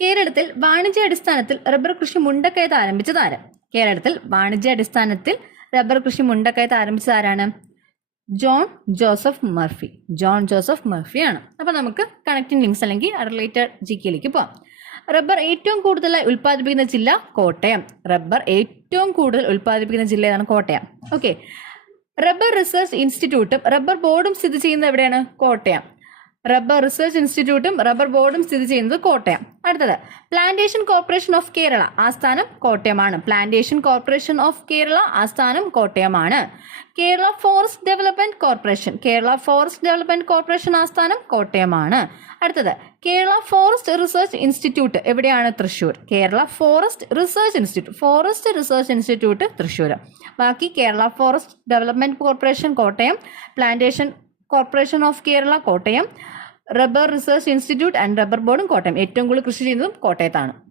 കേരളത്തിൽ വാണിജ്യാടിസ്ഥാനത്തിൽ റബ്ബർ കൃഷി മുണ്ടക്കയത്ത് ആരംഭിച്ചത് ആര്? കേരളത്തിൽ വാണിജ്യാടിസ്ഥാനത്തിൽ റബ്ബർ കൃഷി മുണ്ടക്കയത്ത് ആരംഭിച്ചത് ആരാണ്? John Joseph Murphy. John Joseph മർഫിയാണ്. അപ്പൊ നമുക്ക് കണക്റ്റിംഗ് ലിങ്ക്സ് അല്ലെങ്കിൽ റിലേറ്റഡ് ജികെയിലേക്ക് പോവാം. റബ്ബർ ഏറ്റവും കൂടുതലായി ഉൽപ്പാദിപ്പിക്കുന്ന ജില്ല കോട്ടയം. റബ്ബർ ഏറ്റവും കൂടുതൽ ഉൽപ്പാദിപ്പിക്കുന്ന ജില്ല ഏതാണ്? കോട്ടയം. ഓക്കെ. റബ്ബർ റിസർച്ച് ഇൻസ്റ്റിറ്റ്യൂട്ടും റബ്ബർ ബോർഡും സ്ഥിതി ചെയ്യുന്നത് എവിടെയാണ്? കോട്ടയം. റബ്ബർ റിസർച്ച് ഇൻസ്റ്റിറ്റ്യൂട്ടും റബ്ബർ ബോർഡും സ്ഥിതി ചെയ്യുന്നത് കോട്ടയം. അടുത്തത് പ്ലാന്റേഷൻ കോർപ്പറേഷൻ ഓഫ് കേരള ആസ്ഥാനം കോട്ടയമാണ്. പ്ലാന്റേഷൻ കോർപ്പറേഷൻ ഓഫ് കേരള ആസ്ഥാനം കോട്ടയമാണ്. Kerala forest development corporation. Kerala forest development corporation ആസ്ഥാനം കോട്ടയമാണ്. അടുത്തത് കേരള ഫോറസ്റ്റ് റിസർച്ച് ഇൻസ്റ്റിറ്റ്യൂട്ട് എവിടെയാണ്? Thrissur. Kerala forest research institute. Forest research institute Thrissur. ബാക്കി Kerala forest development corporation Kottayam, plantation corporation of Kerala Kottayam, rubber research institute and rubber ബോർഡും കോട്ടയം. ഏറ്റവും കൂടുതൽ കൃഷി ചെയ്യുന്നതും കോട്ടയത്താണ്.